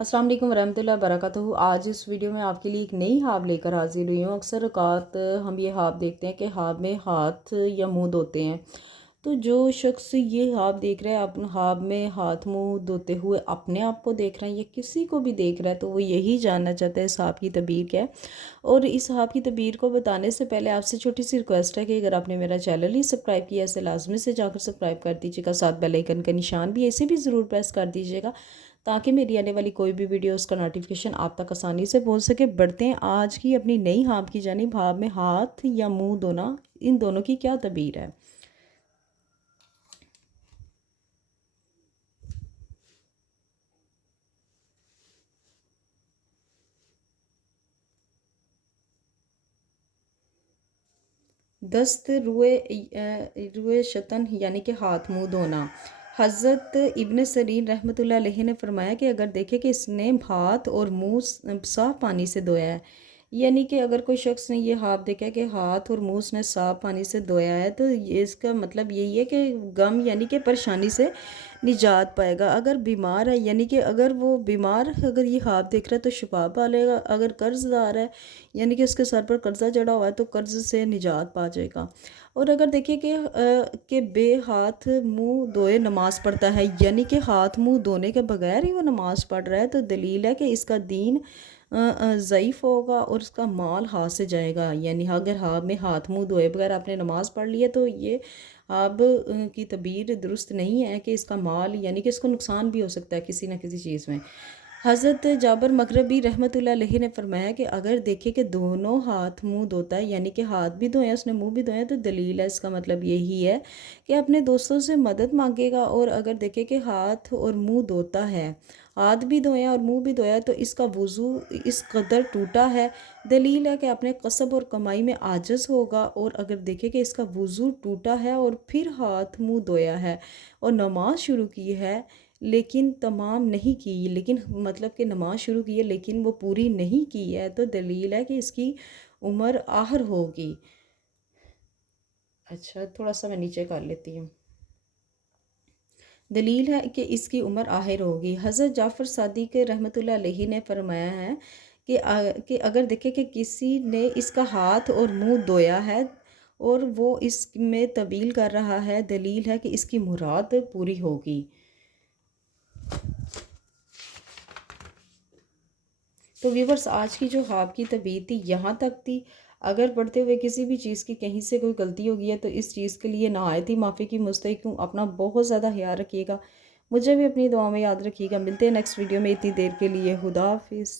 अस्सलाम वालेकुम वरहमतुल्लाहि वबरकातुहू। आज इस वीडियो में आपके लिए एक नई हाब लेकर हाजिर हुई हूँ। अक्सर औक़ात हम ये हाब देखते हैं कि हाब में हाथ या मुंह धोते हैं। तो जो शख्स ये हाब देख रहा है, अपने हाब में हाथ मुंह धोते हुए अपने आप को देख रहा है या किसी को भी देख रहा है, तो वो यही जानना चाहता है इस हाब की तबीर क्या है। और इस हाब की तबीर को बताने से पहले आपसे छोटी सी रिक्वेस्ट है कि अगर आपने मेरा चैनल ही सब्सक्राइब किया है, इसे लाजमी से जाकर सब्सक्राइब कर दीजिएगा। साथ बेल आइकन का निशान भी इसे भी ज़रूर प्रेस कर दीजिएगा ताकि मेरी आने वाली कोई भी वीडियो उसका नोटिफिकेशन आप तक आसानी से पहुंच सके। बढ़ते हैं आज की अपनी नई हाब की जानिब। हाब में हाथ या मुंह धोना, इन दोनों की क्या तबीर है। दस्त रुए शतन यानी कि हाथ मुंह धोना। हज़रत इब्न सरीन रहमतुल्लाह अलैहि ने फरमाया कि अगर देखे कि इसने हाथ और मुंह साफ़ पानी से धोया है, यानी कि अगर कोई शख्स ने ये हाथ देखा है कि हाथ और मुंह उसने साफ़ पानी से धोया है, तो ये इसका मतलब यही है कि गम यानी कि परेशानी से निजात पाएगा। अगर बीमार है, यानी कि अगर वो बीमार अगर ये हाथ देख रहा है तो शिफा पा लेगा। अगर कर्ज़दार है, यानी कि उसके सर पर कर्ज़ा चढ़ा हुआ है, तो कर्ज़ से निजात पा जाएगा। और अगर देखें कि बे हाथ मुंह धोए नमाज़ पढ़ता है, यानी कि हाथ मुंह धोने के बगैर ही वो नमाज़ पढ़ रहा है, तो दलील है कि इसका दीन ज़ईफ़ होगा और उसका माल हाथ से जाएगा। यानी अगर हाथ में हाथ मुंह धोए बगैर आपने नमाज़ पढ़ ली है, तो ये अब की तबीर दुरुस्त नहीं है कि इसका माल यानी कि इसको नुकसान भी हो सकता है किसी न किसी चीज़ में। हज़रत जाबर मग़रिबी रहमतुल्लाह अलैहि ने फरमाया कि अगर देखे कि दोनों हाथ मुंह धोता है, यानी कि हाथ भी धोया उसने मुंह भी धोया, तो दलील है इसका मतलब यही है कि अपने दोस्तों से मदद मांगेगा। और अगर देखे कि हाथ और मुंह धोता है, हाथ भी धोया और मुंह भी धोया, तो इसका वज़ू इस कदर टूटा है, दलील है कि अपने कसब और कमाई में आजिज़ होगा। और अगर देखे कि इसका वज़ू टूटा है और फिर हाथ मुंह धोया है और नमाज शुरू की है लेकिन तमाम नहीं की, लेकिन मतलब कि नमाज शुरू की है लेकिन वो पूरी नहीं की है, तो दलील है कि इसकी उम्र आहर होगी। अच्छा, थोड़ा सा मैं नीचे कर लेती हूँ। दलील है कि इसकी उम्र आहिर होगी। हज़रत जाफ़र सादिक रहमतुल्लाह अलैहि ने फरमाया है कि अगर देखे कि किसी ने इसका हाथ और मुंह धोया है और वो इसमें तवील कर रहा है, दलील है कि इसकी मुराद पूरी होगी। तो व्यूवर्स, आज की जो हाब की तबीयत थी यहाँ तक थी। अगर पढ़ते हुए किसी भी चीज़ की कहीं से कोई गलती हो गई है, तो इस चीज़ के लिए नहायत ही माफ़ी की मुस्तहिक हूँ। अपना बहुत ज़्यादा ख्याल रखिएगा, मुझे भी अपनी दुआ में याद रखिएगा। मिलते हैं नेक्स्ट वीडियो में, इतनी देर के लिए खुदा हाफिज़।